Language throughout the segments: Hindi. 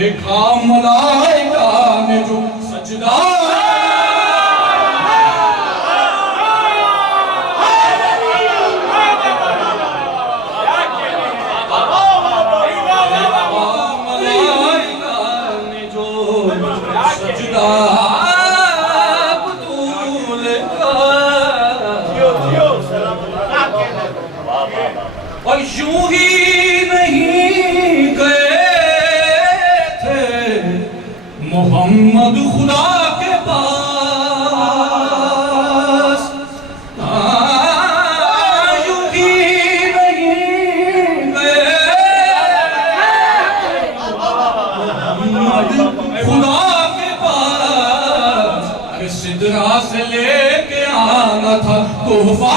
देखा मलाइका ने जो सजदा और यूं ही नहीं गए थे मोहम्मद खुदा के पास, यूं ही नहीं गए मोहम्मद खुदा के पास। अरे सिदरा से लेके आना था तोहफा,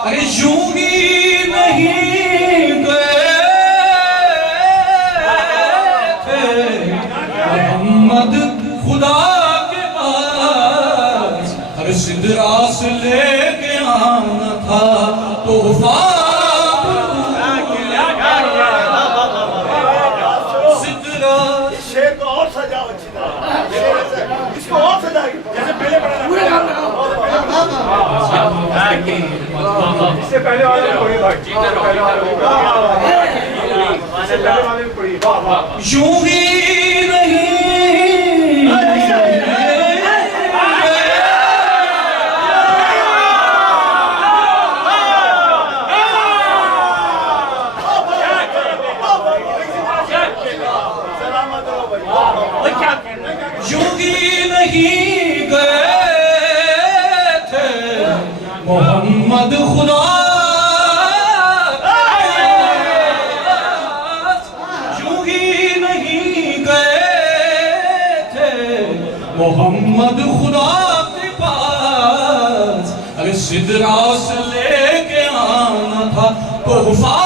अरे यूं ही नहीं गए थे मोहम्मद खुदा के पास। अरे सिदरा से लेके आना था तोहफा, सिदरा शेर को और सजाओ अच्छी तरह, इसको और सजाएगी जैसे पहले पढ़ा इससे पहले वाले कोई यूं ही नहीं यूं ही नहीं गए थे मोहम्मद खुदा, यूं ही नहीं गए थे मोहम्मद खुदा के पास। अरे सिदरा से लेके आना था तोहफा,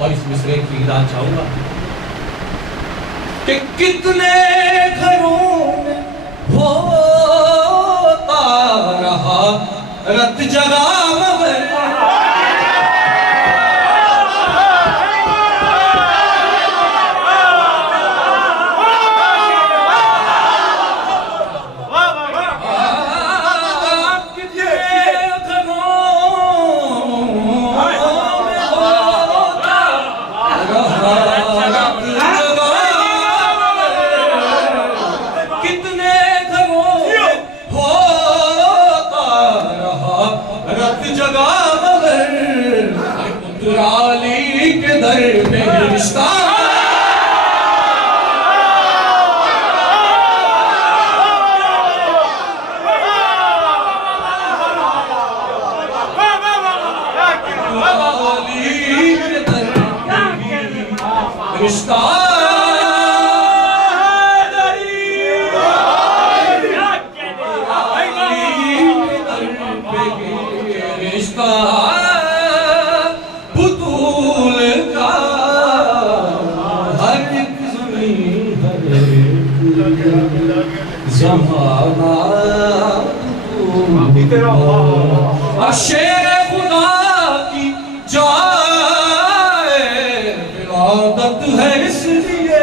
और इस मिसरे की ईदान चाहूंगा कि कितने घरों में होता रहा रत जगा मगर, जगा मगर पुत्राली के दर पे रिश्ता, पुत्राली के दर पे रिश्ता, बुतूल का हर एक ज़मीन हर एक ज़माना और शेर खुदा की जाए विलादत है इसलिए,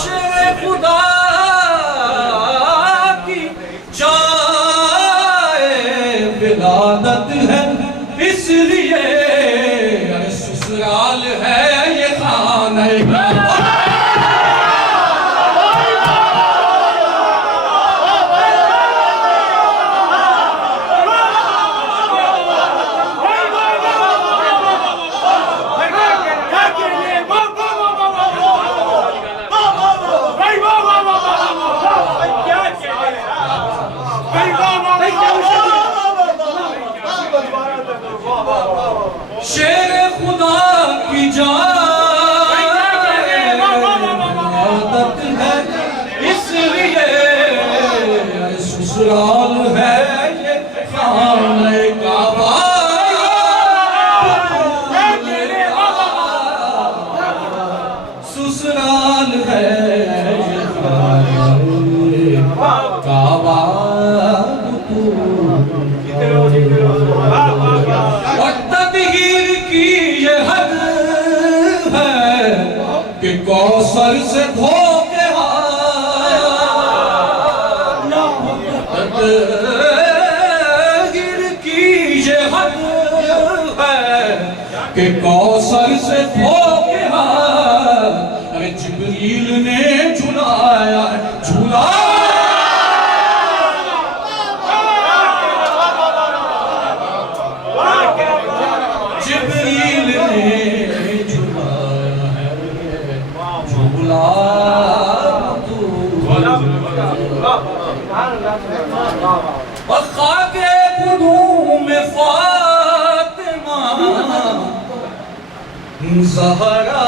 शेर खुदा विलादत है इसलिए। ससुराल है ये खाना और तदहीर की ये हद है कि कौसर से धोखे तदहीर की ये हद है कि कौसर से धोखे अरे जिब्रील ने झुलाया झूला और खाके कुदूम फातिमा ज़हरा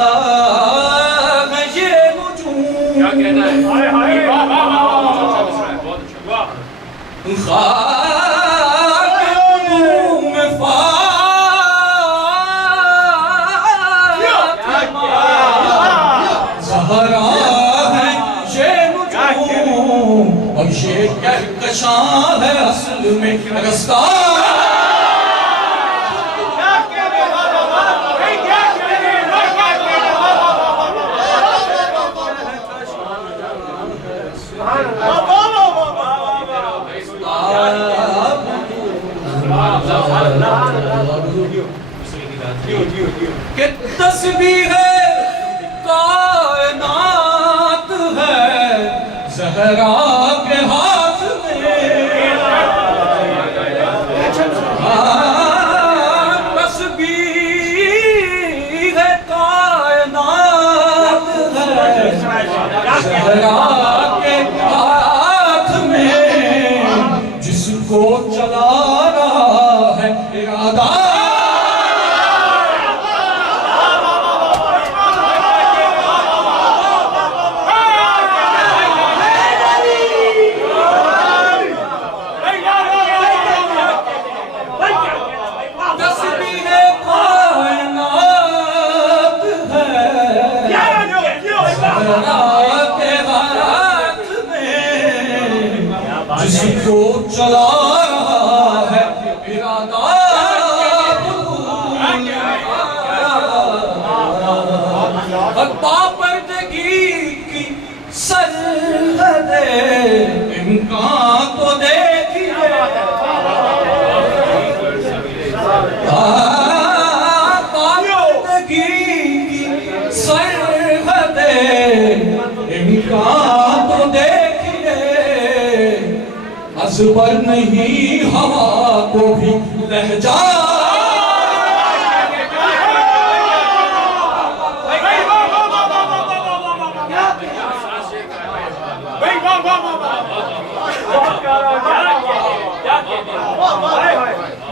है ये नुजूम क्या कहना है खाके कुदूम फातिमा ज़हरा और ये कहकशां है असल में रस्ता कि तस्बीह कायनात है ज़हरा के हाथ में तस्बीह कायनात है ज़हरा के हाथ में जिसको चला रहा है इरादा जिसको चला रहा है इरादा बापर्दगी की सरहदे इम्कान तो देखिए बापर्दगी की सरहदे इम्कान तो देखिए असबर नहीं हवा को भी लहजा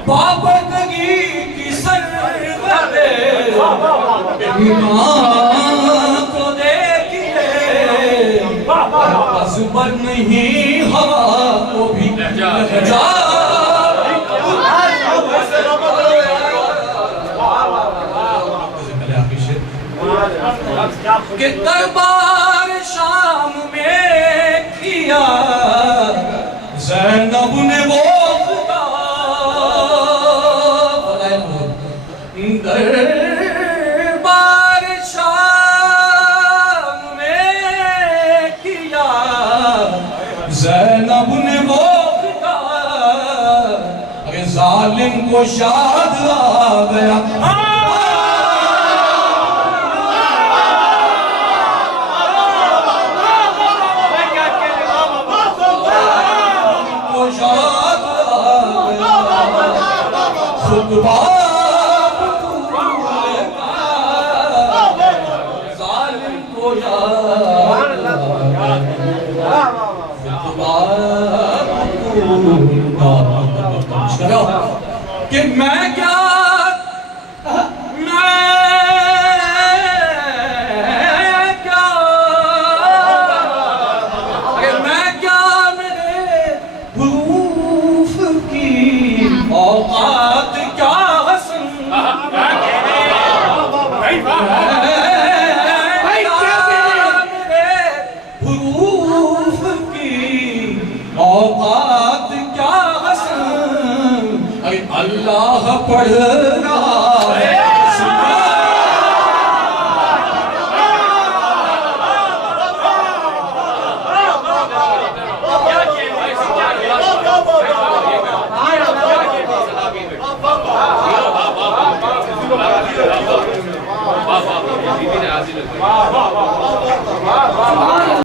बाबरदगी की सरहदे इमाम को देखिए असबर नहीं हवा को भी लहजा कि दरबार शाम में किया ज़ैनब ने वो दरबार शाम में किया ज़ैनब ने वो अरे जालिम को याद आ गया कि मैं क्या मेरे हुरूफ की औकात क्या हसन औकात क्या हसन, अरे अल्लाह पढ़ रहा है। वाह वाह वाह